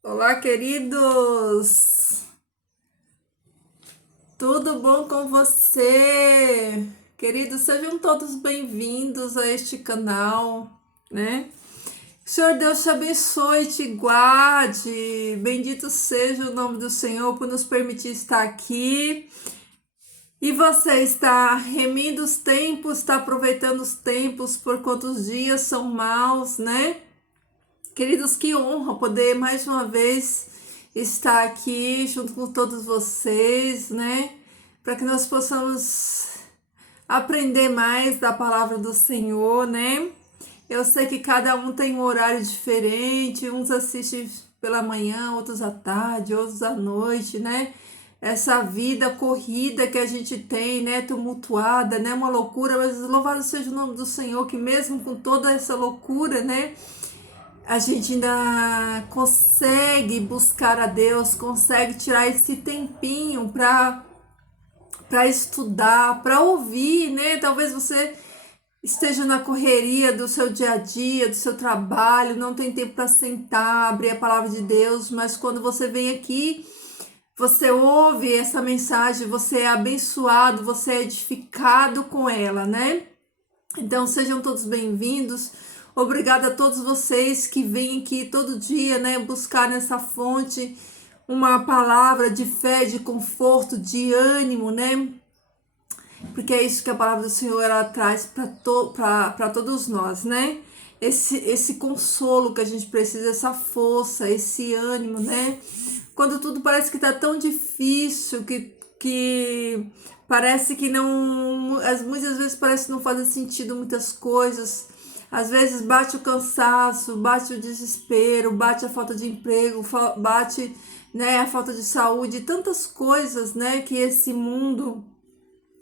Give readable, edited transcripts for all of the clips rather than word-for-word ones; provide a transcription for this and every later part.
Olá, queridos! Tudo bom com você? Queridos, sejam todos bem-vindos a este canal, né? Senhor Deus te abençoe e te guarde. Bendito seja o nome do Senhor por nos permitir estar aqui. E você está remindo os tempos, está aproveitando os tempos, por quantos dias são maus, né? Queridos, que honra poder mais uma vez estar aqui junto com todos vocês, né? Para que nós possamos aprender mais da palavra do Senhor, né? Eu sei que cada um tem um horário diferente, uns assistem pela manhã, outros à tarde, outros à noite, né? Essa vida corrida que a gente tem, né? Tumultuada, né? Uma loucura, mas louvado seja o nome do Senhor, que mesmo com toda essa loucura, né? A gente ainda consegue buscar a Deus, consegue tirar esse tempinho para estudar, para ouvir, né? Talvez você esteja na correria do seu dia a dia, do seu trabalho, não tem tempo para sentar, abrir a palavra de Deus, mas quando você vem aqui, você ouve essa mensagem, você é abençoado, você é edificado com ela, né? Então sejam todos bem-vindos. Obrigada a todos vocês que vêm aqui todo dia, né, buscar nessa fonte uma palavra de fé, de conforto, de ânimo, né? Porque é isso que a palavra do Senhor ela traz para todos nós, né? Esse consolo que a gente precisa, essa força, esse ânimo, né? Quando tudo parece que tá tão difícil, que parece que não. Muitas vezes parece que não faz sentido muitas coisas. Às vezes bate o cansaço, bate o desespero, bate a falta de emprego, bate, né, a falta de saúde, tantas coisas, né, que esse mundo,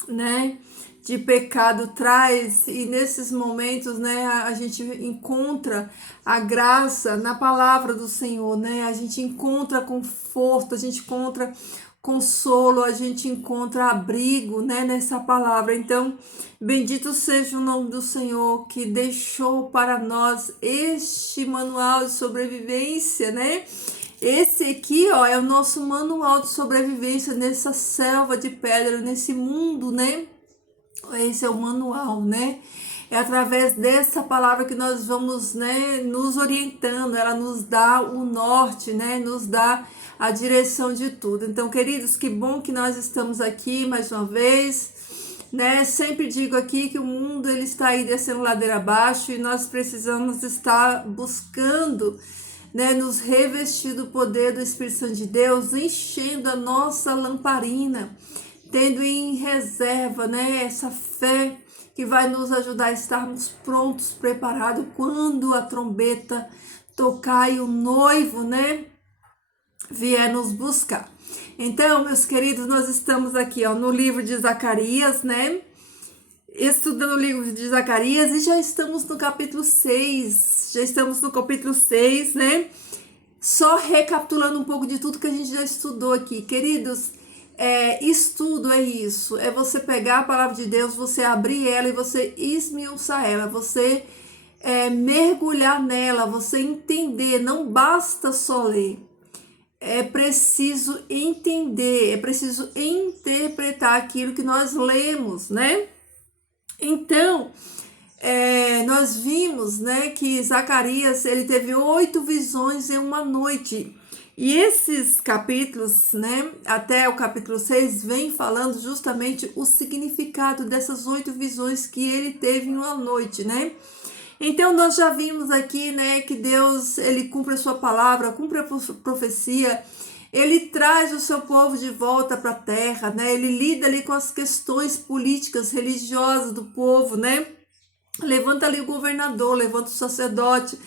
né, de pecado traz, e nesses momentos, né, a gente encontra a graça na palavra do Senhor, né? A gente encontra conforto, a gente encontra consolo, a gente encontra abrigo, né, nessa palavra. Então, bendito seja o nome do Senhor que deixou para nós este manual de sobrevivência, né? Esse aqui, ó, é o nosso manual de sobrevivência nessa selva de pedra, nesse mundo, né? Esse é o manual, né? É através dessa palavra que nós vamos, né, nos orientando, ela nos dá o norte, né? Nos dá a direção de tudo. Então, queridos, que bom que nós estamos aqui mais uma vez, né? Sempre digo aqui que o mundo ele está aí descendo ladeira abaixo e nós precisamos estar buscando, né, nos revestir do poder do Espírito Santo de Deus, enchendo a nossa lamparina, tendo em reserva, né, essa fé que vai nos ajudar a estarmos prontos, preparados quando a trombeta tocar e o noivo, né, vier nos buscar. Então, meus queridos, nós estamos aqui, ó, no livro de Zacarias, né, estudando o livro de Zacarias e já estamos no capítulo 6. Já estamos no capítulo 6, né? Só recapitulando um pouco de tudo que a gente já estudou aqui. Queridos, estudo é isso. É você pegar a palavra de Deus, você abrir ela e você esmiuçar ela. Você mergulhar nela, você entender. Não basta só ler. É preciso entender, é preciso interpretar aquilo que nós lemos, né? Então, nós vimos, né, que Zacarias ele teve 8 visões em uma noite. E esses capítulos, né, até o capítulo 6, vem falando justamente o significado dessas 8 visões que ele teve em uma noite, né? Então nós já vimos aqui, né, que Deus ele cumpre a sua palavra, cumpre a profecia, ele traz o seu povo de volta para a terra, né? Ele lida ali com as questões políticas, religiosas do povo, né? Levanta ali o governador, levanta o sacerdote,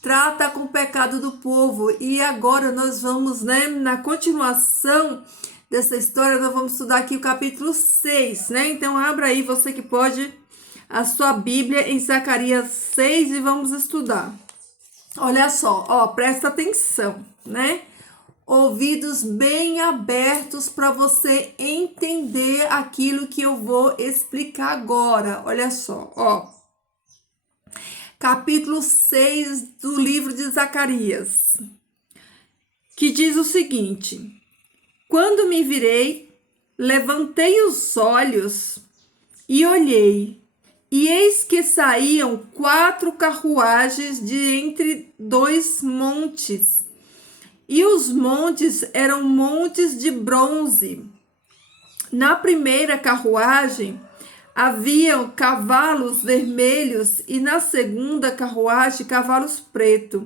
trata com o pecado do povo. E agora nós vamos, né, na continuação dessa história, nós vamos estudar aqui o capítulo 6, né? Então abra aí, você que pode, a sua Bíblia em Zacarias 6 e vamos estudar. Olha só, ó, presta atenção, né? Ouvidos bem abertos para você entender aquilo que eu vou explicar agora. Olha só, ó. Capítulo 6 do livro de Zacarias. que diz o seguinte: quando me virei, levantei os olhos e olhei, e eis que saíam 4 carruagens de entre 2 montes, e os montes eram montes de bronze. Na primeira carruagem haviam cavalos vermelhos, e na segunda carruagem cavalos pretos.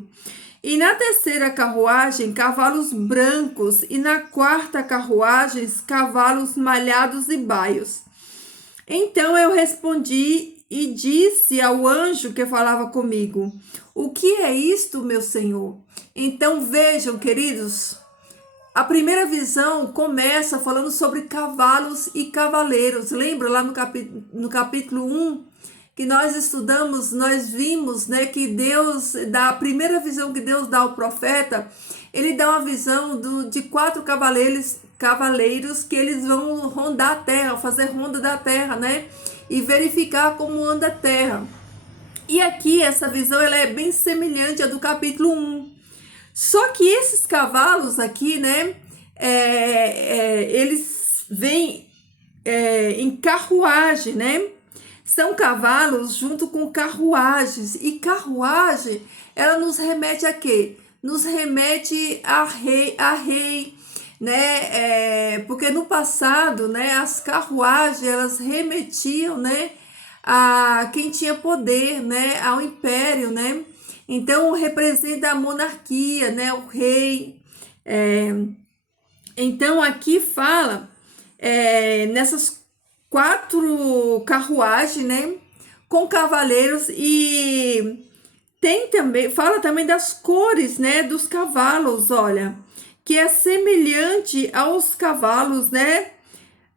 E na terceira carruagem, cavalos brancos, e na quarta carruagem, cavalos malhados e baios. Então eu respondi e disse ao anjo que falava comigo: o que é isto, meu senhor? Então vejam, queridos, a primeira visão começa falando sobre cavalos e cavaleiros. Lembra lá no capítulo 1 que nós estudamos, nós vimos, né, que Deus, da primeira visão que Deus dá ao profeta, ele dá uma visão de 4 cavaleiros que eles vão rondar a terra, fazer ronda da terra, né, e verificar como anda a terra. E aqui essa visão ela é bem semelhante à do capítulo 1. Só que esses cavalos aqui, né, eles vêm em carruagem, né? São cavalos junto com carruagens. E carruagem, ela nos remete a quê? Nos remete a rei, né? Porque no passado, né, as carruagens, elas remetiam, né, a quem tinha poder, né, ao império, né? Então representa a monarquia, né, o rei. Então aqui fala nessas 4 carruagens, né, com cavaleiros, e tem também, fala também das cores, né, dos cavalos, olha, que é semelhante aos cavalos, né,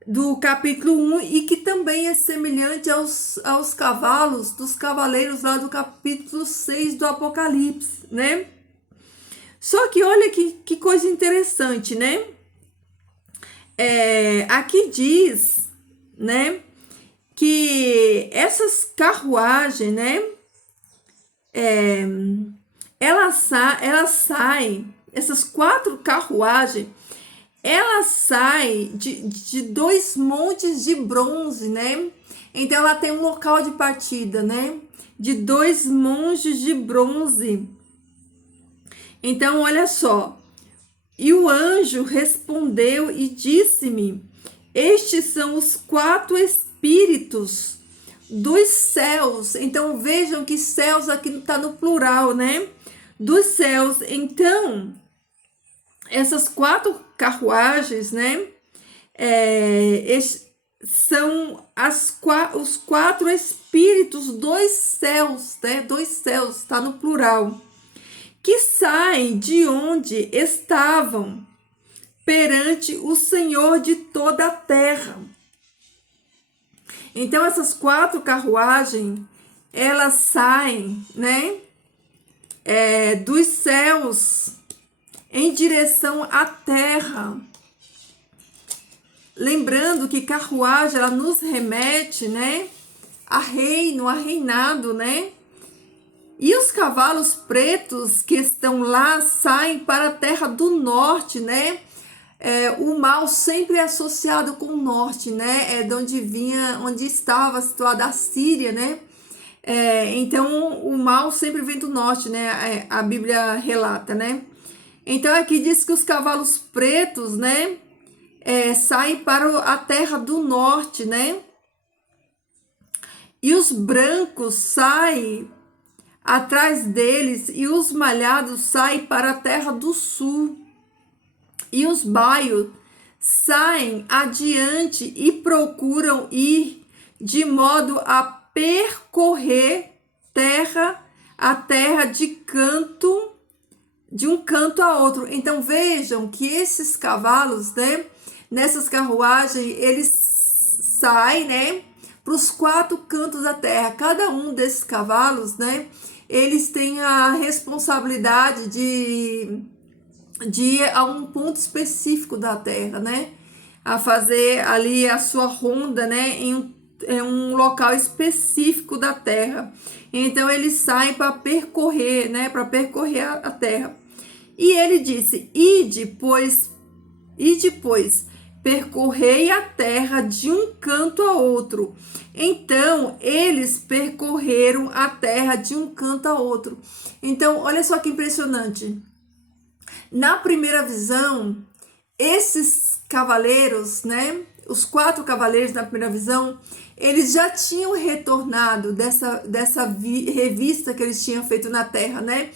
do capítulo 1, e que também é semelhante aos cavalos dos cavaleiros lá do capítulo 6 do Apocalipse, né? Só que olha que coisa interessante, né? Aqui diz, né, que essas carruagens, né, elas saem, essas 4 carruagens, ela sai de 2 montes de bronze, né? Então ela tem um local de partida, né? De 2 montes de bronze. Então olha só. E o anjo respondeu e disse-me: estes são os 4 espíritos dos céus. Então vejam que céus aqui está no plural, né? Dos céus. Então essas 4 carruagens, né, são os 4 espíritos dos céus, né, dos céus, está no plural, que saem de onde estavam perante o Senhor de toda a terra. Então essas 4 carruagens, elas saem, né, dos céus em direção à terra. Lembrando que carruagem, ela nos remete, né, a reino, a reinado, né? E os cavalos pretos que estão lá saem para a terra do norte, né? O mal sempre é associado com o norte, né? De onde vinha, onde estava situada a Síria, né? Então o mal sempre vem do norte, né? A Bíblia relata, né? Então aqui diz que os cavalos pretos, né, saem para a terra do norte, né? E os brancos saem atrás deles, e os malhados saem para a terra do sul. E os baios saem adiante e procuram ir de modo a percorrer a terra de um canto a outro. Então vejam que esses cavalos, né, nessas carruagens, eles saem, né, para os 4 cantos da terra. Cada um desses cavalos, né, eles têm a responsabilidade de ir a um ponto específico da terra, né, a fazer ali a sua ronda, né, em um local específico da terra. Então eles saem para percorrer, né, para percorrer a terra. E ele disse: Ide, pois, percorrei a terra de um canto a outro. Então, eles percorreram a terra de um canto a outro. Então, olha só que impressionante. Na primeira visão, esses cavaleiros, né? Os 4 cavaleiros na primeira visão, eles já tinham retornado dessa revista que eles tinham feito na terra, né?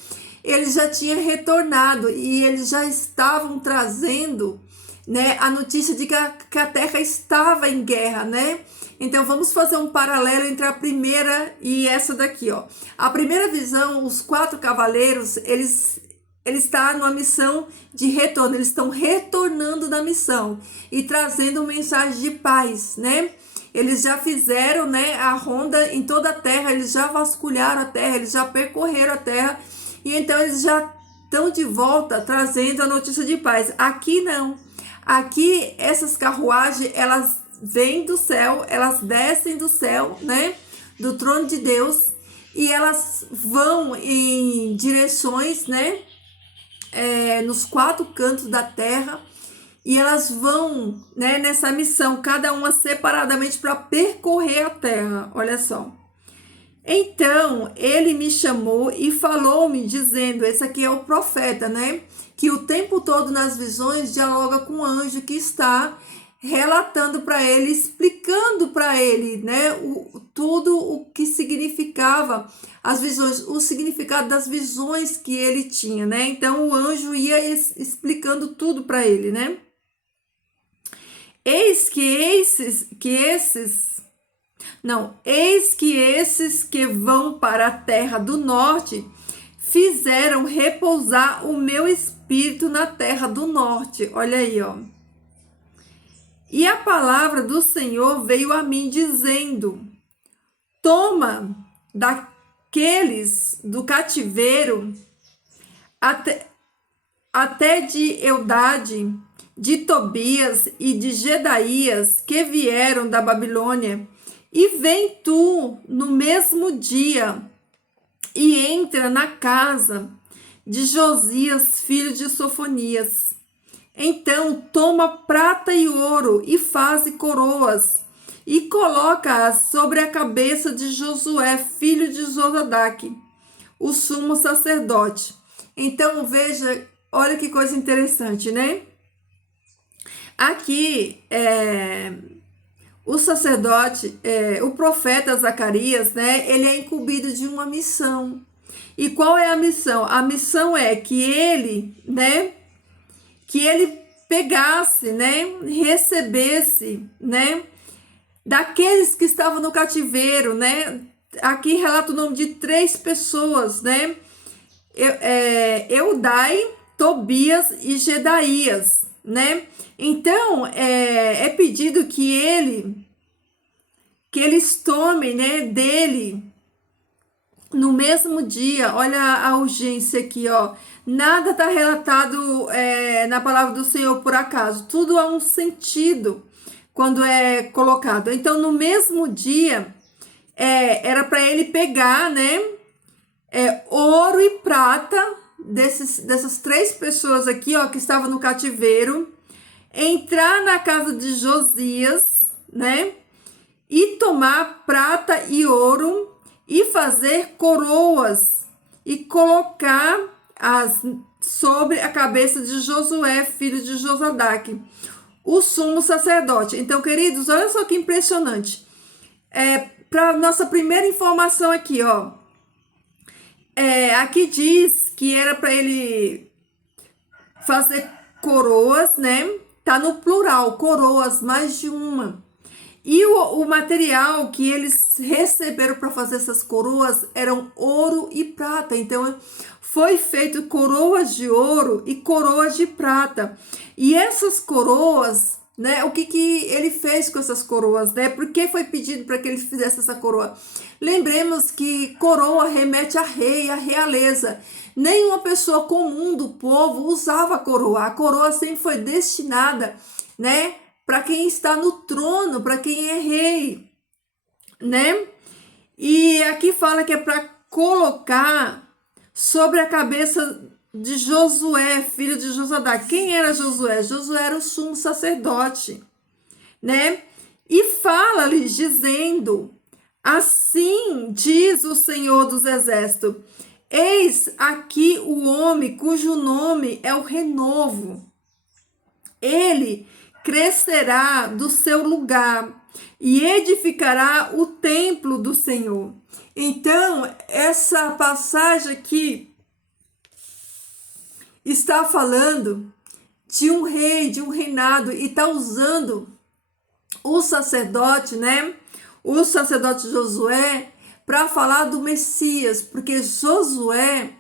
Eles já tinham retornado e eles já estavam trazendo, né, a notícia de que a terra estava em guerra, né? Então vamos fazer um paralelo entre a primeira e essa daqui, ó. A primeira visão, os 4 cavaleiros, eles estão numa missão de retorno, eles estão retornando da missão e trazendo mensagem de paz, né? Eles já fizeram, né, a ronda em toda a terra, eles já vasculharam a terra, eles já percorreram a terra e então eles já estão de volta trazendo a notícia de paz. Aqui não. Aqui essas carruagens, elas vêm do céu, elas descem do céu, né, do trono de Deus, e elas vão em direções, né, nos 4 cantos da terra, e elas vão, né, nessa missão, cada uma separadamente para percorrer a terra. Olha só. Então ele me chamou e falou-me, dizendo: esse aqui é o profeta, né? Que o tempo todo nas visões dialoga com o anjo que está relatando para ele, explicando para ele, né? Tudo o que significava as visões, o significado das visões que ele tinha, né? Então o anjo ia explicando tudo para ele, né? Eis que esses que vão para a terra do norte fizeram repousar o meu espírito na terra do norte. Olha aí, ó. E a palavra do Senhor veio a mim dizendo: toma daqueles do cativeiro até de Eldade, de Tobias e de Gedaías, que vieram da Babilônia, e vem tu no mesmo dia e entra na casa de Josias, filho de Sofonias. Então toma prata e ouro e faze coroas e coloca-as sobre a cabeça de Josué, filho de Josadaque, o sumo sacerdote. Então veja, olha que coisa interessante, né? Aqui o sacerdote, o profeta Zacarias, né? Ele é incumbido de uma missão. E qual é a missão? A missão é que ele, né? Que ele pegasse, né? Recebesse, né? Daqueles que estavam no cativeiro, né? Aqui relata o nome de 3 pessoas, né? Eudai, Tobias e Gedaías, né? Então, é pedido que eles tomem, né, dele no mesmo dia. Olha a urgência aqui, ó. Nada está relatado na palavra do Senhor por acaso. Tudo há um sentido quando é colocado. Então, no mesmo dia, era para ele pegar, né, ouro e prata dessas 3 pessoas aqui, ó, que estavam no cativeiro, entrar na casa de Josias, né, e tomar prata e ouro e fazer coroas e colocar sobre a cabeça de Josué, filho de Josadaque, o sumo sacerdote. Então, queridos, olha só que impressionante. Para nossa primeira informação aqui, ó. Aqui diz que era para ele fazer coroas, né? Tá no plural, coroas, mais de uma. E o material que eles receberam para fazer essas coroas eram ouro e prata. Então, foi feito coroas de ouro e coroas de prata. E essas coroas, né? O que ele fez com essas coroas, né? Por que foi pedido para que ele fizesse essa coroa? Lembremos que coroa remete a rei, a realeza. Nenhuma pessoa comum do povo usava coroa. A coroa sempre foi destinada, né, para quem está no trono, para quem é rei, né? E aqui fala que é para colocar sobre a cabeça de Josué, filho de Josadá. Quem era Josué? Josué era o sumo sacerdote, né? E fala-lhes dizendo: assim diz o Senhor dos Exércitos: eis aqui o homem cujo nome é o renovo. Ele crescerá do seu lugar e edificará o templo do Senhor. Então, essa passagem aqui está falando de um rei, de um reinado, e está usando o sacerdote, né? O sacerdote Josué, para falar do Messias, porque Josué,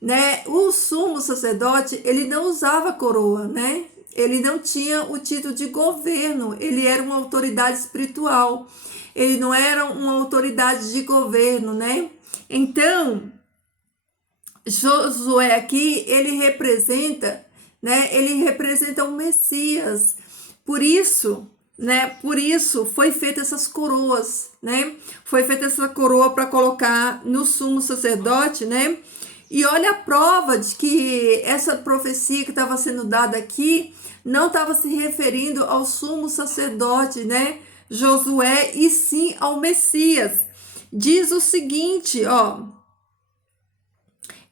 né, o sumo sacerdote, ele não usava coroa, né? Ele não tinha o título de governo, ele era uma autoridade espiritual, ele não era uma autoridade de governo, né? Então, Josué aqui, ele representa, né? Ele representa o Messias. Por isso, né? Por isso foi feita essas coroas, né? Foi feita essa coroa para colocar no sumo sacerdote, né? E olha a prova de que essa profecia que estava sendo dada aqui não estava se referindo ao sumo sacerdote, né? Josué, e sim ao Messias. Diz o seguinte, ó: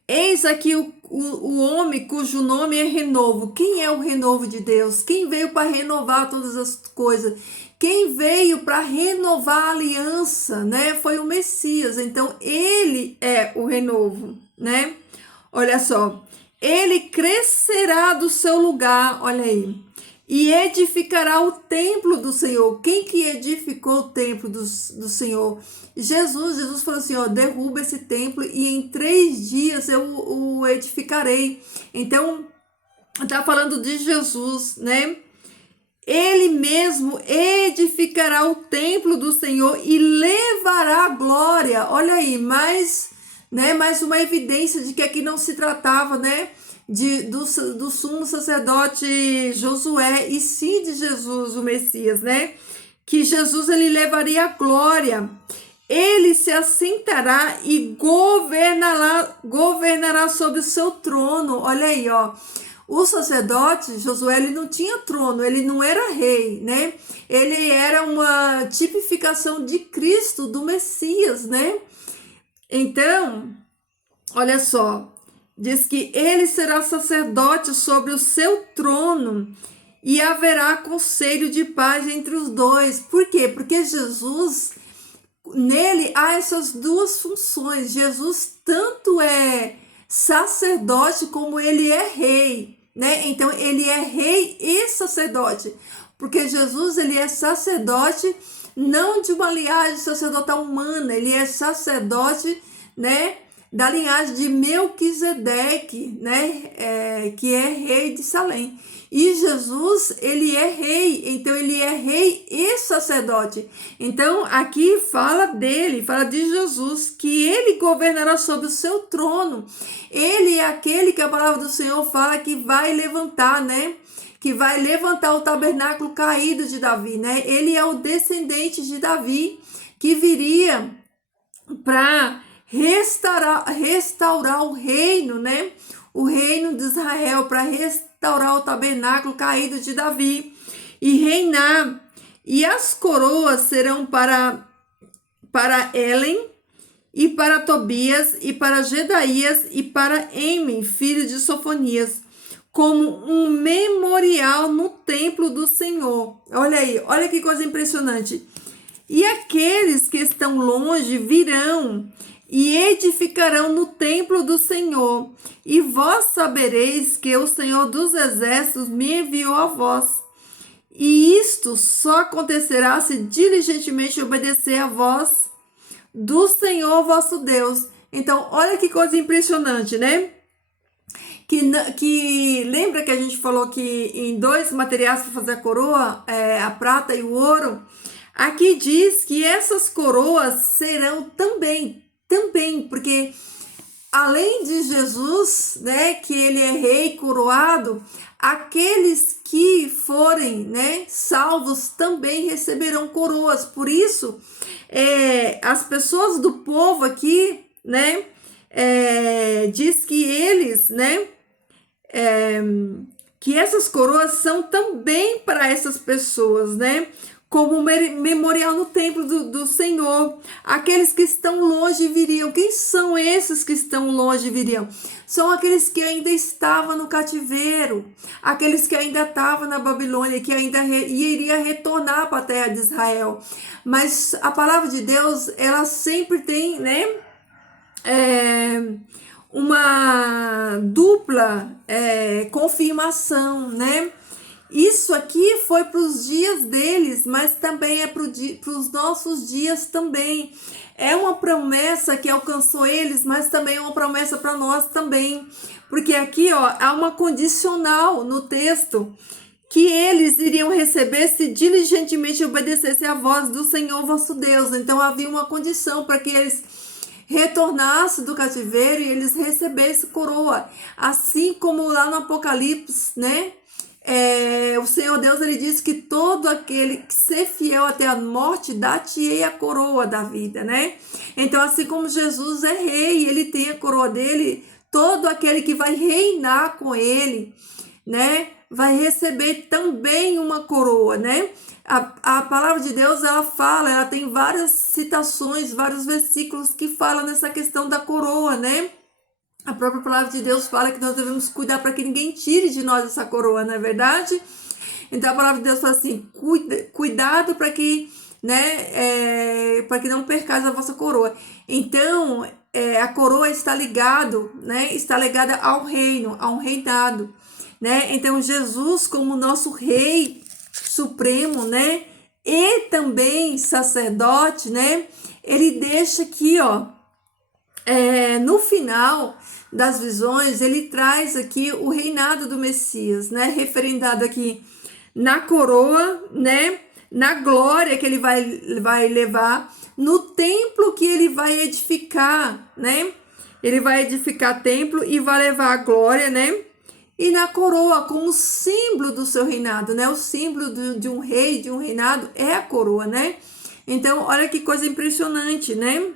eis aqui o homem cujo nome é renovo. Quem é o renovo de Deus? Quem veio para renovar todas as coisas? Quem veio para renovar a aliança, né? Foi o Messias. Então, ele é o renovo, né? Olha só. Ele crescerá do seu lugar, olha aí, e edificará o templo do Senhor. Quem que edificou o templo do Senhor? Jesus falou assim, ó: derruba esse templo e em 3 dias eu o edificarei. Então, tá falando de Jesus, né? Ele mesmo edificará o templo do Senhor e levará a glória. Olha aí, mais uma evidência de que aqui não se tratava, né, do sumo sacerdote Josué, e sim de Jesus, o Messias, né? Que Jesus, ele levaria a glória. Ele se assentará e governará sobre o seu trono. Olha aí, ó. O sacerdote Josué, ele não tinha trono, ele não era rei, né? Ele era uma tipificação de Cristo, do Messias, né? Então, olha só, diz que ele será sacerdote sobre o seu trono e haverá conselho de paz entre os dois. Por quê? Porque Jesus, nele há essas duas funções. Jesus tanto é sacerdote como ele é rei, né? Então ele é rei e sacerdote, porque Jesus, ele é sacerdote não de uma linhagem sacerdotal humana, ele é sacerdote, né, da linhagem de Melquisedeque, né, que é rei de Salém. E Jesus, ele é rei, então ele é rei e sacerdote. Então aqui fala dele, fala de Jesus, que ele governará sobre o seu trono. Ele é aquele que a palavra do Senhor fala que vai levantar, né? Que vai levantar o tabernáculo caído de Davi, né? Ele é o descendente de Davi que viria para restaurar o reino, né? O reino de Israel, para restaurar o tabernáculo caído de Davi e reinar. E as coroas serão para Helen e para Tobias e para Gedaías e para Emen, filho de Sofonias, como um memorial no templo do Senhor. Olha aí, olha que coisa impressionante. E aqueles que estão longe virão e edificarão no templo do Senhor, e vós sabereis que o Senhor dos Exércitos me enviou a vós. E isto só acontecerá se diligentemente obedecer a voz do Senhor vosso Deus. Então, olha que coisa impressionante, né? Que lembra que a gente falou que em 2 materiais para fazer a coroa, a prata e o ouro. Aqui diz que essas coroas serão também, porque além de Jesus, né, que ele é rei coroado, aqueles que forem, né, salvos também receberão coroas. Por isso, as pessoas do povo aqui, né, diz que eles, né, que essas coroas são também para essas pessoas, né? Como memorial no templo do Senhor. Aqueles que estão longe viriam. Quem são esses que estão longe viriam? São aqueles que ainda estavam no cativeiro, aqueles que ainda estavam na Babilônia, que ainda iria retornar para a terra de Israel. Mas a palavra de Deus, ela sempre tem, né? Uma dupla confirmação, né? Isso aqui foi para os dias deles, mas também é para os nossos dias também. É uma promessa que alcançou eles, mas também é uma promessa para nós também. Porque aqui, ó, há uma condicional no texto que eles iriam receber se diligentemente obedecessem à voz do Senhor vosso Deus. Então havia uma condição para que eles retornassem do cativeiro e eles recebessem coroa. Assim como lá no Apocalipse, né? O Senhor Deus, ele diz que todo aquele que ser fiel até a morte, dá-te-ei a coroa da vida, né? Então, assim como Jesus é rei, ele tem a coroa dele, todo aquele que vai reinar com ele, né? Vai receber também uma coroa, né? A palavra de Deus, ela fala, ela tem várias citações, vários versículos que falam nessa questão da coroa, né? A própria palavra de Deus fala que nós devemos cuidar para que ninguém tire de nós essa coroa, não é verdade? Então a palavra de Deus fala assim, cuidado para que, né, para que não percais a vossa coroa. Então, a coroa está ligado, né, está ligada ao reino, a um reinado, né? Então Jesus, como nosso rei supremo, né, e também sacerdote, né, ele deixa aqui, ó, no final das visões, ele traz aqui o reinado do Messias, né? Referendado aqui na coroa, né? Na glória que ele vai levar, no templo que ele vai edificar, né? Ele vai edificar templo e vai levar a glória, né? E na coroa, como símbolo do seu reinado, né? O símbolo de um rei, de um reinado, é a coroa, né? Então, olha que coisa impressionante, né?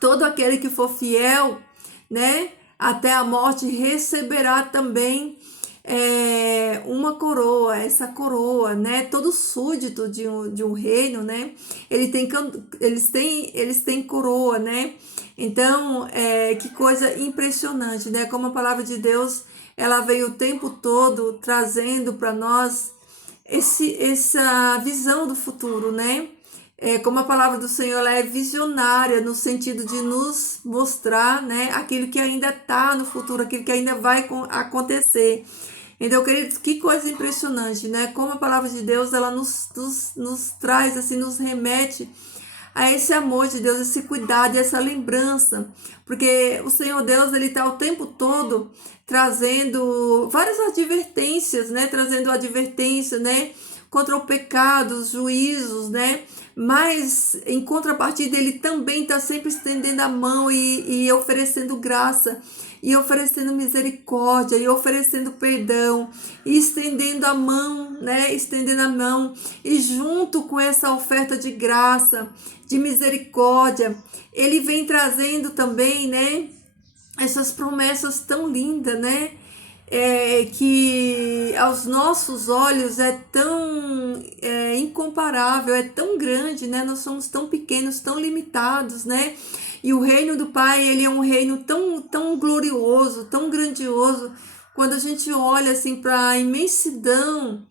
Todo aquele que for fiel, né, até a morte, receberá também uma coroa, essa coroa, né? Todo súdito de um reino, né? Eles têm coroa, né? Então, que coisa impressionante, né? Como a palavra de Deus, ela veio o tempo todo trazendo para nós essa visão do futuro, né? Como a palavra do Senhor, ela é visionária no sentido de nos mostrar, né, aquilo que ainda está no futuro, aquilo que ainda vai acontecer. Então, queridos, que coisa impressionante, né? Como a palavra de Deus, ela nos traz, assim, nos remete a esse amor de Deus, esse cuidado e essa lembrança. Porque o Senhor Deus, ele está o tempo todo trazendo várias advertências, né? Trazendo advertência, né? Contra o pecado, os juízos, né? Mas, em contrapartida, ele também está sempre estendendo a mão e oferecendo graça, e oferecendo misericórdia, e oferecendo perdão, e estendendo a mão, né? Estendendo a mão, e junto com essa oferta de graça, de misericórdia, ele vem trazendo também, né? Essas promessas tão lindas, né? Que aos nossos olhos é tão incomparável, é tão grande, né? Nós somos tão pequenos, tão limitados, né? E o reino do Pai, ele é um reino tão glorioso, tão grandioso, quando a gente olha assim para a imensidão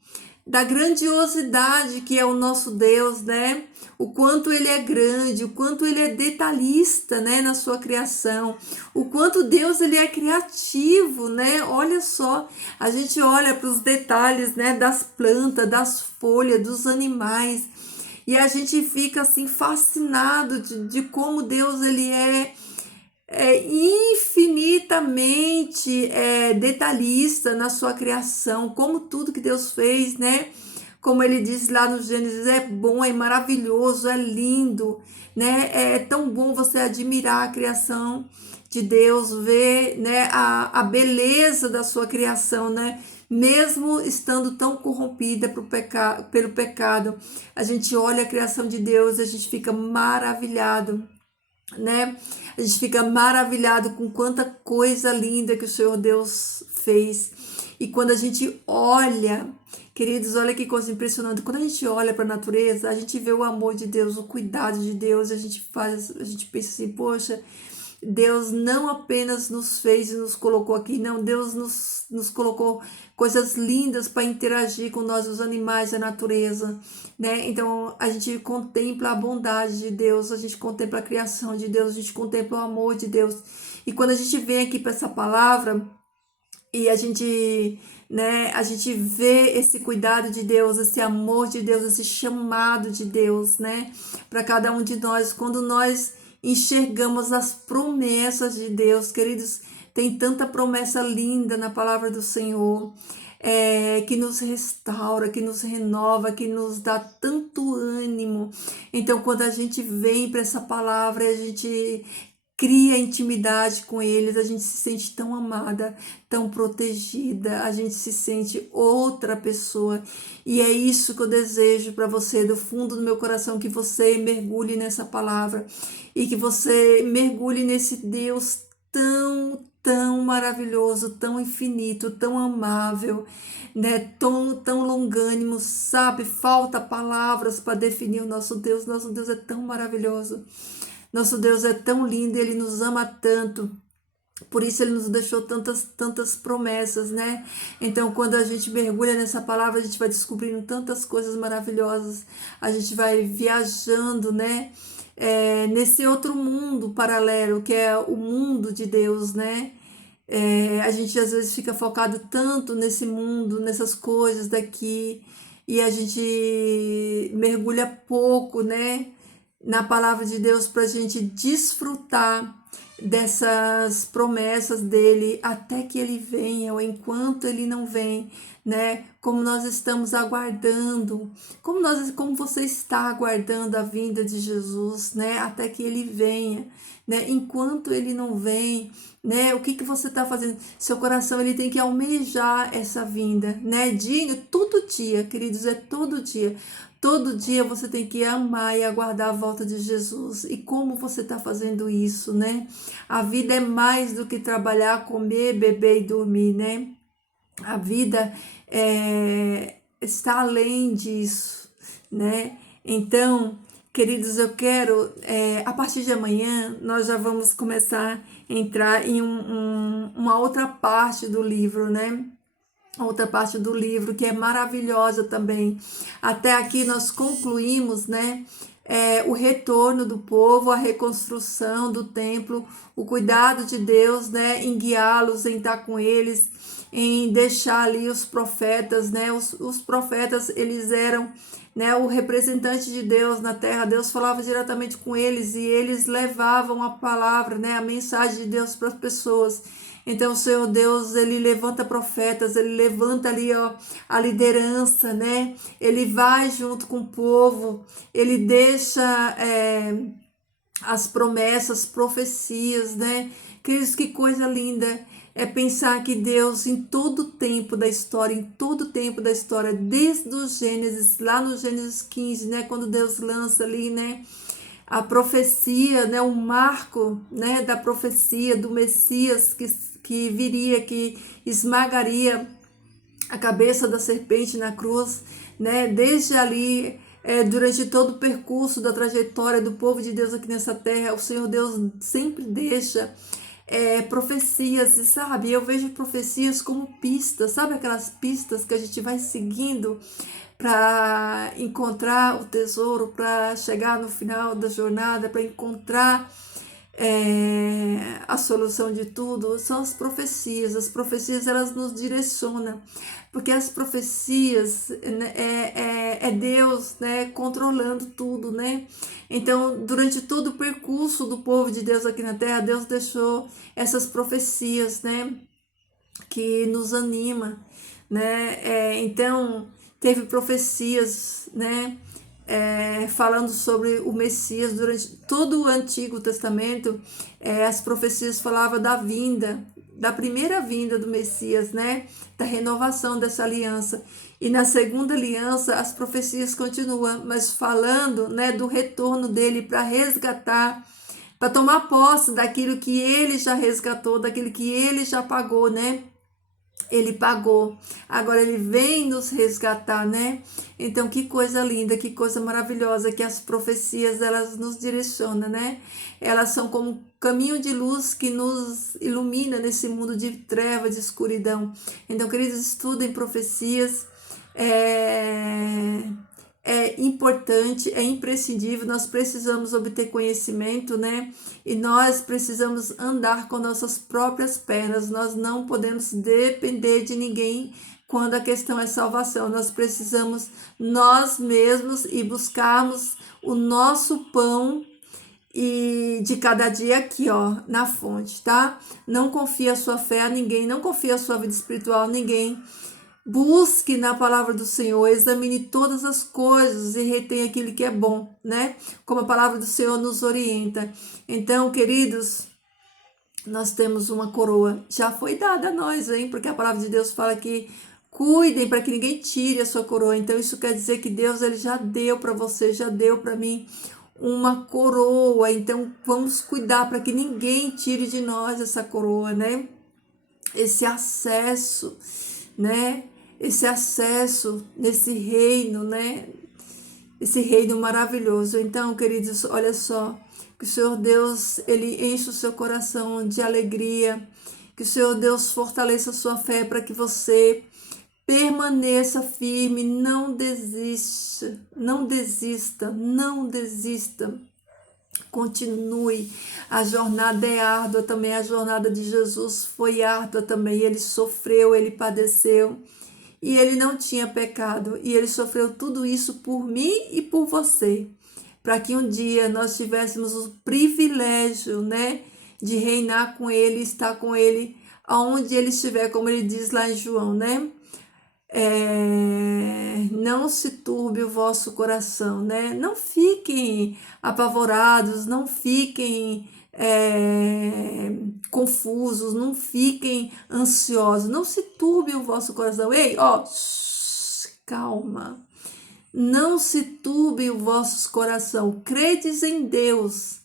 da grandiosidade que é o nosso Deus, né? O quanto ele é grande, o quanto ele é detalhista, né, na sua criação, o quanto Deus ele é criativo, né? Olha só, a gente olha para os detalhes, né, das plantas, das folhas, dos animais, e a gente fica assim fascinado de como Deus ele é infinitamente detalhista na sua criação, como tudo que Deus fez, né? Como ele diz lá no Gênesis, é bom, é maravilhoso, é lindo, né? É tão bom você admirar a criação de Deus, ver, né, a beleza da sua criação, né? Mesmo estando tão corrompida pelo pecado, a gente olha a criação de Deus, a gente fica maravilhado. né? A gente fica maravilhado com quanta coisa linda que o Senhor Deus fez. E quando a gente olha, queridos, olha que coisa impressionante. Quando a gente olha para a natureza, a gente vê o amor de Deus, o cuidado de Deus, a gente pensa assim, poxa, Deus não apenas nos fez e nos colocou aqui, não, Deus nos colocou coisas lindas para interagir com nós, os animais, a natureza, né? Então a gente contempla a bondade de Deus, a gente contempla a criação de Deus, a gente contempla o amor de Deus. E quando a gente vem aqui para essa palavra e a gente vê esse cuidado de Deus, esse amor de Deus, esse chamado de Deus, né, para cada um de nós, quando nós enxergamos as promessas de Deus, queridos, tem tanta promessa linda na palavra do Senhor, que nos restaura, que nos renova, que nos dá tanto ânimo. Então, quando a gente vem para essa palavra, a gente cria intimidade com eles, a gente se sente tão amada, tão protegida, a gente se sente outra pessoa. E é isso que eu desejo para você, do fundo do meu coração, que você mergulhe nessa palavra e que você mergulhe nesse Deus tão maravilhoso, tão infinito, tão amável, né? Tão longânimo, sabe? Falta palavras para definir o nosso Deus. Nosso Deus é tão maravilhoso. Nosso Deus é tão lindo, Ele nos ama tanto, por isso Ele nos deixou tantas promessas, né? Então, quando a gente mergulha nessa palavra, a gente vai descobrindo tantas coisas maravilhosas, a gente vai viajando, né? Nesse outro mundo paralelo, que é o mundo de Deus, né? A gente às vezes fica focado tanto nesse mundo, nessas coisas daqui, e a gente mergulha pouco, né, na palavra de Deus para a gente desfrutar dessas promessas dele até que ele venha, ou enquanto ele não vem, né? Como nós estamos aguardando, como você está aguardando a vinda de Jesus, né? Até que ele venha, né? Enquanto ele não vem, né? O que você está fazendo? Seu coração ele tem que almejar essa vinda, né? Todo dia, queridos, é todo dia. Todo dia você tem que amar e aguardar a volta de Jesus. E como você está fazendo isso, né? A vida é mais do que trabalhar, comer, beber e dormir, né? A vida está além disso, né? Então, queridos, eu quero, a partir de amanhã, nós já vamos começar a entrar em uma outra parte do livro, né? Outra parte do livro que é maravilhosa também. Até aqui nós concluímos, né, o retorno do povo, a reconstrução do templo, o cuidado de Deus, né, em guiá-los, em estar com eles, em deixar ali os profetas, né, os profetas, eles eram, né, o representante de Deus na terra. Deus falava diretamente com eles e eles levavam a palavra, né, a mensagem de Deus para as pessoas. Então, o Senhor Deus, ele levanta profetas, ele levanta ali, ó, a liderança, né? Ele vai junto com o povo, ele deixa as promessas, profecias, né? Queridos, que coisa linda é pensar que Deus, em todo o tempo da história, desde o Gênesis, lá no Gênesis 15, né? Quando Deus lança ali, né, a profecia, né, o marco, né, da profecia do Messias que viria, que esmagaria a cabeça da serpente na cruz, né? Desde ali, durante todo o percurso da trajetória do povo de Deus aqui nessa terra, o Senhor Deus sempre deixa profecias, sabe? Eu vejo profecias como pistas, sabe aquelas pistas que a gente vai seguindo para encontrar o tesouro, para chegar no final da jornada, para encontrar a solução de tudo. São as profecias. As profecias, elas nos direcionam, porque as profecias, né, é Deus, né, controlando tudo, né? Então, durante todo o percurso do povo de Deus aqui na terra, Deus deixou essas profecias, né, que nos anima, né? Então, teve profecias, né, falando sobre o Messias. Durante todo o Antigo Testamento, as profecias falavam da vinda, da primeira vinda do Messias, né, da renovação dessa aliança. E na segunda aliança, as profecias continuam, mas falando, né, do retorno dele para resgatar, para tomar posse daquilo que ele já resgatou, daquilo que ele já pagou, né? Ele pagou, agora ele vem nos resgatar, né? Então, que coisa linda, que coisa maravilhosa que as profecias, elas nos direcionam, né? Elas são como um caminho de luz que nos ilumina nesse mundo de trevas, de escuridão. Então, queridos, estudem profecias, é importante, é imprescindível, nós precisamos obter conhecimento, né? E nós precisamos andar com nossas próprias pernas, nós não podemos depender de ninguém quando a questão é salvação. Nós precisamos nós mesmos e buscarmos o nosso pão e de cada dia aqui, ó, na fonte, tá? Não confie a sua fé a ninguém, não confie a sua vida espiritual a ninguém. Busque na palavra do Senhor, examine todas as coisas e retém aquilo que é bom, né? Como a palavra do Senhor nos orienta. Então, queridos, nós temos uma coroa, já foi dada a nós, hein? Porque a palavra de Deus fala que cuidem para que ninguém tire a sua coroa. Então, isso quer dizer que Deus, ele já deu para você, já deu para mim uma coroa. Então, vamos cuidar para que ninguém tire de nós essa coroa, né? Esse acesso, né? Esse acesso nesse reino, né? Esse reino maravilhoso. Então, queridos, olha só, que o Senhor Deus, ele enche o seu coração de alegria, que o Senhor Deus fortaleça a sua fé para que você permaneça firme, não desista, não desista, não desista. Continue, a jornada é árdua também, a jornada de Jesus foi árdua também, ele sofreu, ele padeceu, e ele não tinha pecado, e ele sofreu tudo isso por mim e por você, para que um dia nós tivéssemos o privilégio, né, de reinar com ele, estar com ele, aonde ele estiver, como ele diz lá em João, né? Não se turbe o vosso coração, né? Não fiquem apavorados, não fiquem confusos, não fiquem ansiosos, não se turbe o vosso coração. Ei, ó, calma. Não se turbe o vosso coração. Credes em Deus,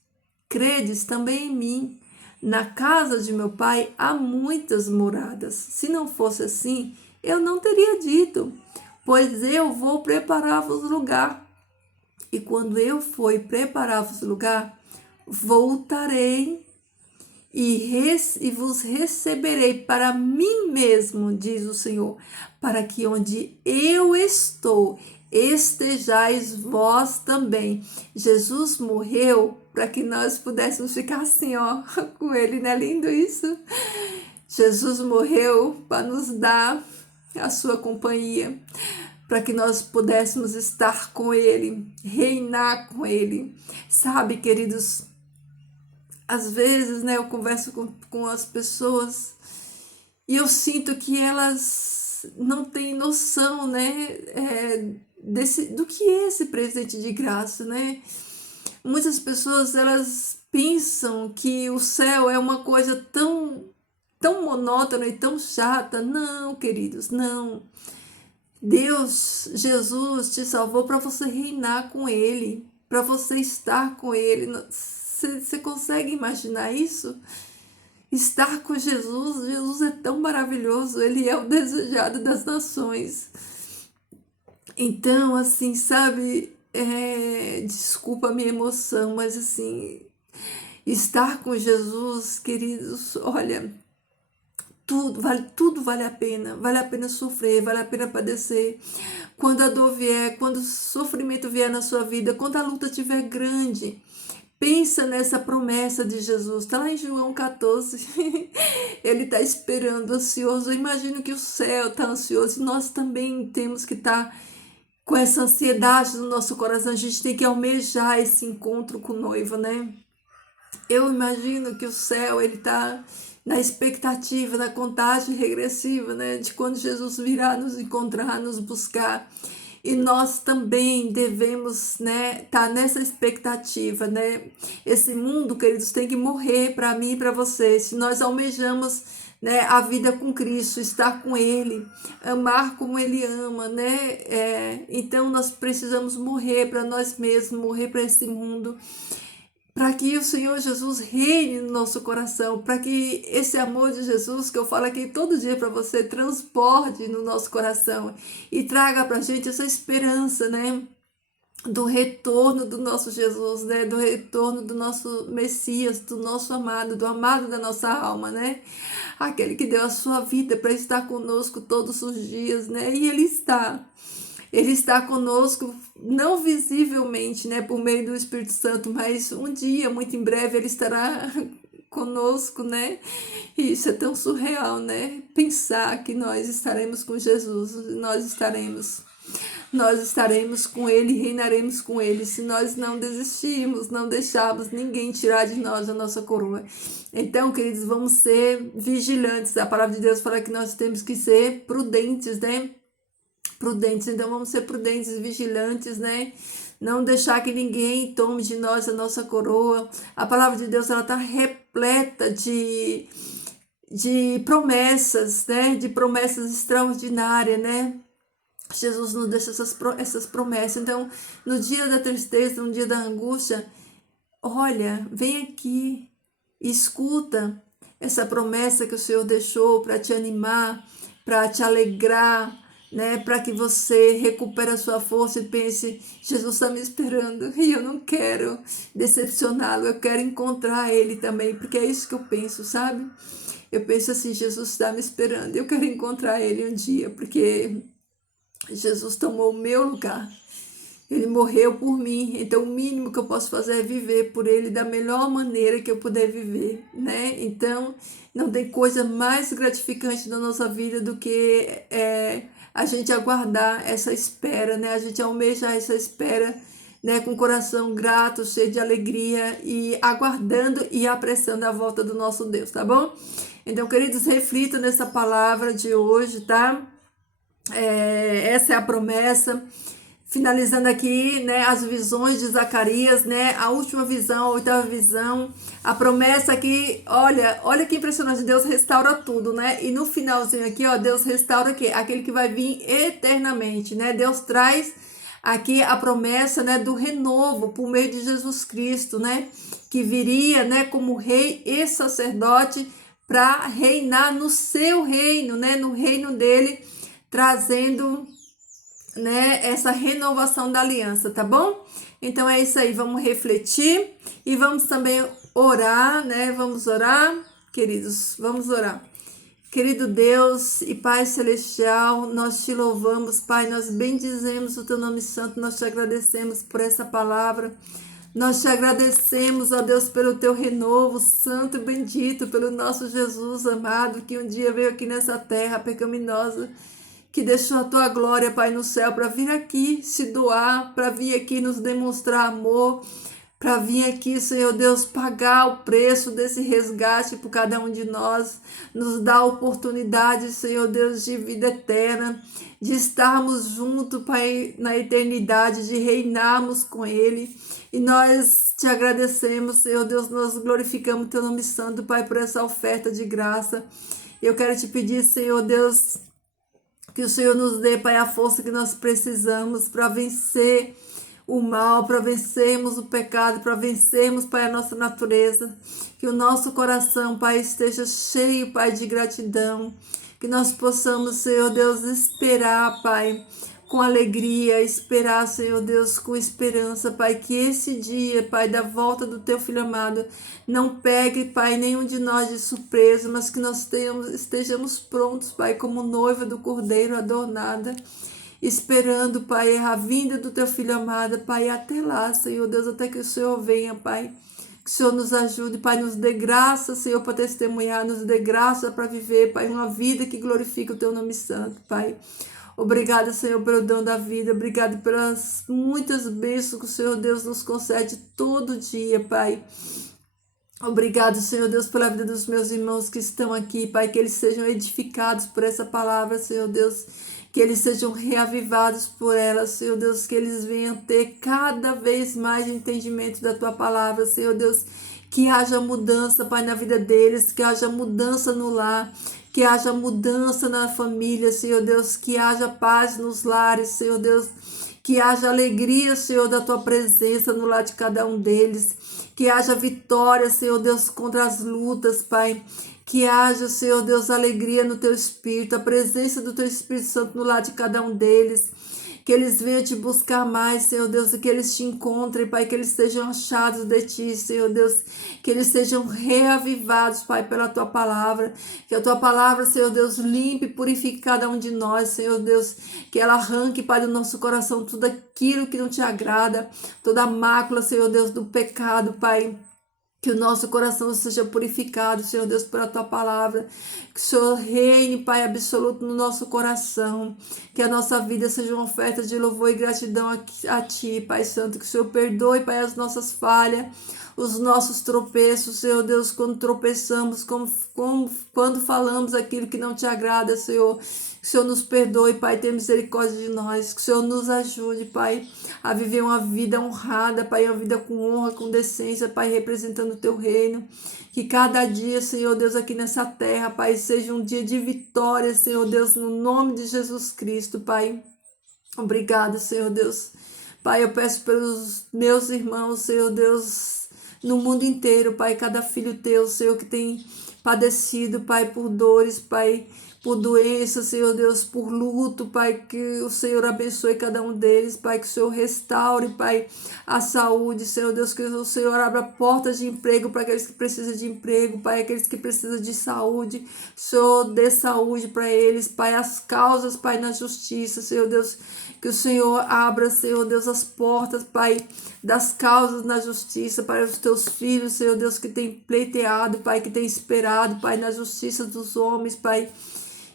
credes também em mim. Na casa de meu pai há muitas moradas. Se não fosse assim, eu não teria dito, pois eu vou preparar-vos lugar. E quando eu for preparar-vos lugar, voltarei e vos receberei para mim mesmo, diz o Senhor, para que onde eu estou, estejais vós também. Jesus morreu para que nós pudéssemos ficar assim, ó, com ele, não é lindo isso? Jesus morreu para nos dar a sua companhia, para que nós pudéssemos estar com ele, reinar com ele. Sabe, queridos, às vezes, né, eu converso com as pessoas e eu sinto que elas não têm noção, né, do que é esse presente de graça, né? Muitas pessoas, elas pensam que o céu é uma coisa tão monótona e tão chata. Não, queridos, não. Deus, Jesus te salvou para você reinar com ele, para você estar com ele. Você consegue imaginar isso? Estar com Jesus, Jesus é tão maravilhoso, ele é o desejado das nações. Então, assim, sabe, desculpa a minha emoção, mas assim, estar com Jesus, queridos, olha, tudo vale a pena sofrer, vale a pena padecer. Quando a dor vier, quando o sofrimento vier na sua vida, quando a luta estiver grande, pensa nessa promessa de Jesus, está lá em João 14, ele está esperando, ansioso. Eu imagino que o céu está ansioso, e nós também temos que estar com essa ansiedade no nosso coração. A gente tem que almejar esse encontro com o noivo, né? Eu imagino que o céu, ele está na expectativa, na contagem regressiva, né, de quando Jesus virá nos encontrar, nos buscar. E nós também devemos, né, estar nessa expectativa, né? Esse mundo, queridos, tem que morrer para mim e para você. Se nós almejamos, né, a vida com Cristo, estar com Ele, amar como Ele ama, né? Então nós precisamos morrer para nós mesmos, morrer para esse mundo. para que o Senhor Jesus reine no nosso coração, para que esse amor de Jesus, que eu falo aqui todo dia para você, transborde no nosso coração e traga para a gente essa esperança, né? Do retorno do nosso Jesus, né? Do retorno do nosso Messias, do nosso amado, do amado da nossa alma, né? Aquele que deu a sua vida para estar conosco todos os dias, né? E Ele está. Ele está conosco, não visivelmente, né, por meio do Espírito Santo, mas um dia, muito em breve, Ele estará conosco, né? E isso é tão surreal, né? Pensar que nós estaremos com Jesus, nós estaremos com Ele, reinaremos com Ele, se nós não desistirmos, não deixarmos ninguém tirar de nós a nossa coroa. Então, queridos, vamos ser vigilantes. A palavra de Deus fala que nós temos que ser prudentes, né? Prudentes, então vamos ser prudentes e vigilantes, né? Não deixar que ninguém tome de nós a nossa coroa. A palavra de Deus, ela está repleta de promessas, né? De promessas extraordinárias, né? Jesus nos deixa essas promessas. Então, no dia da tristeza, no dia da angústia, olha, vem aqui, escuta essa promessa que o Senhor deixou para te animar, para te alegrar, né, para que você recupere a sua força e pense, Jesus está me esperando e eu não quero decepcioná-lo, eu quero encontrar Ele também, porque é isso que eu penso, sabe? Eu penso assim, Jesus está me esperando, eu quero encontrar Ele um dia, porque Jesus tomou o meu lugar, Ele morreu por mim, então o mínimo que eu posso fazer é viver por Ele da melhor maneira que eu puder viver, né? Então, não tem coisa mais gratificante na nossa vida do que a gente aguardar essa espera, né? A gente almejar essa espera, né? Com o coração grato, cheio de alegria e aguardando e apressando a volta do nosso Deus, tá bom? Então, queridos, reflitam nessa palavra de hoje, tá? Essa é a promessa. Finalizando aqui, né, as visões de Zacarias, né, a última visão, a oitava visão, a promessa aqui, olha que impressionante, Deus restaura tudo, né, e no finalzinho aqui, ó, Deus restaura o quê? Aquele que vai vir eternamente, né, Deus traz aqui a promessa, né, do renovo por meio de Jesus Cristo, né, que viria, né, como rei e sacerdote para reinar no seu reino, né, no reino dele, trazendo, né, essa renovação da aliança, tá bom? Então é isso aí, vamos refletir e vamos também orar, né? Vamos orar, queridos, vamos orar. Querido Deus e Pai Celestial, nós te louvamos, Pai, nós bendizemos o teu nome santo, nós te agradecemos por essa palavra. Nós te agradecemos, ó Deus, pelo teu renovo santo e bendito, pelo nosso Jesus amado, que um dia veio aqui nessa terra pecaminosa, que deixou a tua glória, Pai, no céu, para vir aqui se doar, para vir aqui nos demonstrar amor, para vir aqui, Senhor Deus, pagar o preço desse resgate por cada um de nós, nos dar a oportunidade, Senhor Deus, de vida eterna, de estarmos juntos, Pai, na eternidade, de reinarmos com Ele. E nós te agradecemos, Senhor Deus, nós glorificamos teu nome santo, Pai, por essa oferta de graça. Eu quero te pedir, Senhor Deus, que o Senhor nos dê, Pai, a força que nós precisamos para vencer o mal, para vencermos o pecado, para vencermos, Pai, a nossa natureza. Que o nosso coração, Pai, esteja cheio, Pai, de gratidão. Que nós possamos, Senhor Deus, esperar, Pai, com alegria, esperar, Senhor Deus, com esperança, Pai, que esse dia, Pai, da volta do teu filho amado, não pegue, Pai, nenhum de nós de surpresa, mas que nós estejamos prontos, Pai, como noiva do Cordeiro adornada, esperando, Pai, a vinda do teu filho amado, Pai, até lá, Senhor Deus, até que o Senhor venha, Pai. Que o Senhor nos ajude, Pai, nos dê graça, Senhor, para testemunhar, nos dê graça para viver, Pai, uma vida que glorifica o teu nome santo, Pai. Obrigada, Senhor, pelo dom da vida. Obrigada pelas muitas bênçãos que o Senhor Deus nos concede todo dia, Pai. Obrigado, Senhor Deus, pela vida dos meus irmãos que estão aqui, Pai, que eles sejam edificados por essa palavra, Senhor Deus, que eles sejam reavivados por ela, Senhor Deus, que eles venham ter cada vez mais entendimento da Tua palavra, Senhor Deus, que haja mudança, Pai, na vida deles, que haja mudança no lar, que haja mudança na família, Senhor Deus, que haja paz nos lares, Senhor Deus, que haja alegria, Senhor, da tua presença no lar de cada um deles, que haja vitória, Senhor Deus, contra as lutas, Pai, que haja, Senhor Deus, alegria no teu Espírito, a presença do teu Espírito Santo no lar de cada um deles, que eles venham te buscar mais, Senhor Deus, e que eles te encontrem, Pai, que eles sejam achados de ti, Senhor Deus, que eles sejam reavivados, Pai, pela tua palavra, que a tua palavra, Senhor Deus, limpe e purifique cada um de nós, Senhor Deus, que ela arranque, Pai, do nosso coração tudo aquilo que não te agrada, toda a mácula, Senhor Deus, do pecado, Pai. Que o nosso coração seja purificado, Senhor Deus, pela tua palavra. Que o Senhor reine, Pai, absoluto no nosso coração. Que a nossa vida seja uma oferta de louvor e gratidão a ti, Pai Santo. Que o Senhor perdoe, Pai, as nossas falhas, os nossos tropeços, Senhor Deus, quando tropeçamos, quando falamos aquilo que não te agrada, Senhor. Que o Senhor nos perdoe, Pai, tenha misericórdia de nós. Que o Senhor nos ajude, Pai, a viver uma vida honrada, Pai, uma vida com honra, com decência, Pai, representando o teu reino. Que cada dia, Senhor Deus, aqui nessa terra, Pai, seja um dia de vitória, Senhor Deus, no nome de Jesus Cristo, Pai. Obrigado, Senhor Deus. Pai, eu peço pelos meus irmãos, Senhor Deus, no mundo inteiro, Pai, cada filho teu, Senhor, que tem padecido, Pai, por dores, Pai, por doença, Senhor Deus, por luto, Pai, que o Senhor abençoe cada um deles, Pai, que o Senhor restaure, Pai, a saúde, Senhor Deus, que o Senhor abra portas de emprego para aqueles que precisam de emprego, Pai, aqueles que precisam de saúde, que o Senhor dê saúde para eles, Pai, as causas, Pai, na justiça, Senhor Deus, que o Senhor abra, Senhor Deus, as portas, Pai, das causas na justiça para os teus filhos, Senhor Deus, que tem pleiteado, Pai, que tem esperado, Pai, na justiça dos homens, Pai,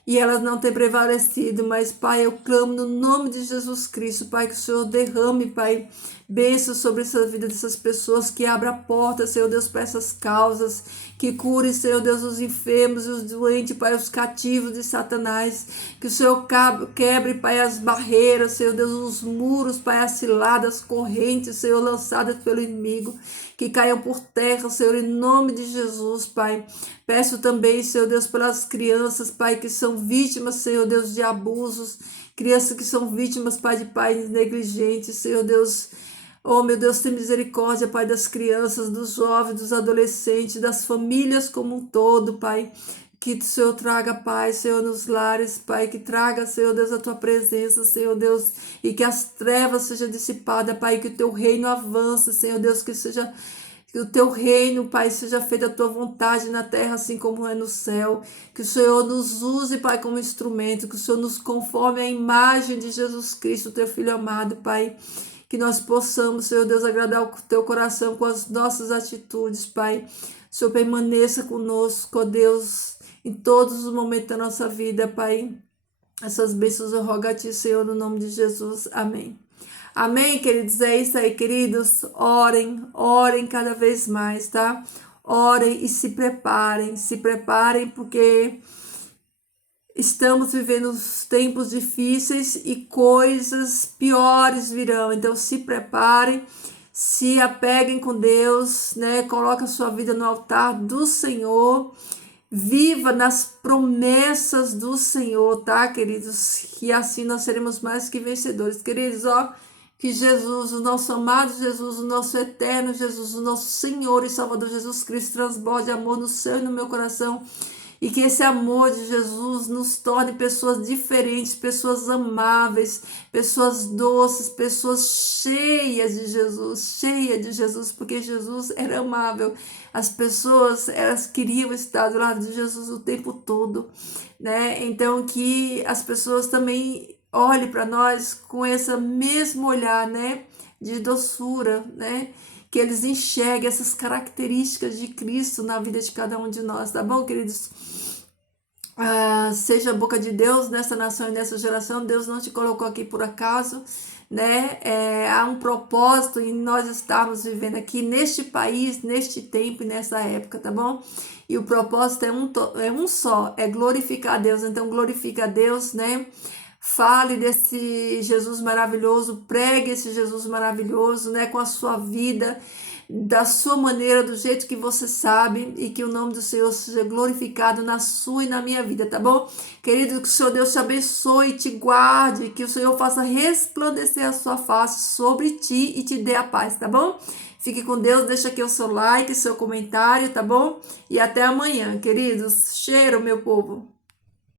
e elas não têm prevalecido, mas, Pai, eu clamo no nome de Jesus Cristo, Pai, que o Senhor derrame, Pai, bênçãos sobre essa vida dessas pessoas, que abra a porta, Senhor Deus, para essas causas, que cure, Senhor Deus, os enfermos e os doentes, Pai, os cativos de Satanás, que o Senhor quebre, Pai, as barreiras, Senhor Deus, os muros, Pai, as ciladas, correntes, Senhor, lançadas pelo inimigo, que caiam por terra, Senhor, em nome de Jesus, Pai. Peço também, Senhor Deus, pelas crianças, Pai, que são vítimas, Senhor Deus, de abusos, crianças que são vítimas, Pai, de pais negligentes, Senhor Deus. Oh, meu Deus, tem misericórdia, Pai, das crianças, dos jovens, dos adolescentes, das famílias como um todo, Pai. Que o Senhor traga paz, Senhor, nos lares, Pai, que traga, Senhor Deus, a tua presença, Senhor Deus, e que as trevas sejam dissipadas, Pai, que o teu reino avance, Senhor Deus, que o teu reino, Pai, seja feita a tua vontade na terra, assim como é no céu. Que o Senhor nos use, Pai, como instrumento, que o Senhor nos conforme à imagem de Jesus Cristo, teu Filho amado, Pai. Que nós possamos, Senhor Deus, agradar o teu coração com as nossas atitudes, Pai. O Senhor permaneça conosco, ó Deus, em todos os momentos da nossa vida, Pai. Essas bênçãos eu rogo a ti, Senhor, no nome de Jesus. Amém. Amém, queridos? É isso aí, queridos. Orem cada vez mais, tá? Orem e se preparem, porque estamos vivendo tempos difíceis e coisas piores virão. Então, se preparem, se apeguem com Deus, né? Coloque a sua vida no altar do Senhor. Viva nas promessas do Senhor, tá, queridos? E assim nós seremos mais que vencedores. Queridos, ó, que Jesus, o nosso amado Jesus, o nosso eterno Jesus, o nosso Senhor e Salvador Jesus Cristo transborde amor no seu e no meu coração. E que esse amor de Jesus nos torne pessoas diferentes, pessoas amáveis, pessoas doces, pessoas cheias de Jesus, porque Jesus era amável. As pessoas, elas queriam estar do lado de Jesus o tempo todo, né? Então, que as pessoas também olhem para nós com esse mesmo olhar, né? De doçura, né? Que eles enxerguem essas características de Cristo na vida de cada um de nós, tá bom, queridos? Seja a boca de Deus nessa nação e nessa geração. Deus não te colocou aqui por acaso, né? Há um propósito em nós estarmos vivendo aqui neste país, neste tempo e nessa época, tá bom? E o propósito é um só, é glorificar a Deus. Então glorifica a Deus, né? Fale desse Jesus maravilhoso, pregue esse Jesus maravilhoso, né? Com a sua vida, da sua maneira, do jeito que você sabe, e que o nome do Senhor seja glorificado na sua e na minha vida, tá bom? Querido, que o Senhor Deus te abençoe, te guarde, que o Senhor faça resplandecer a sua face sobre ti e te dê a paz, tá bom? Fique com Deus, deixa aqui o seu like, seu comentário, tá bom? E até amanhã, queridos. Cheiro, meu povo.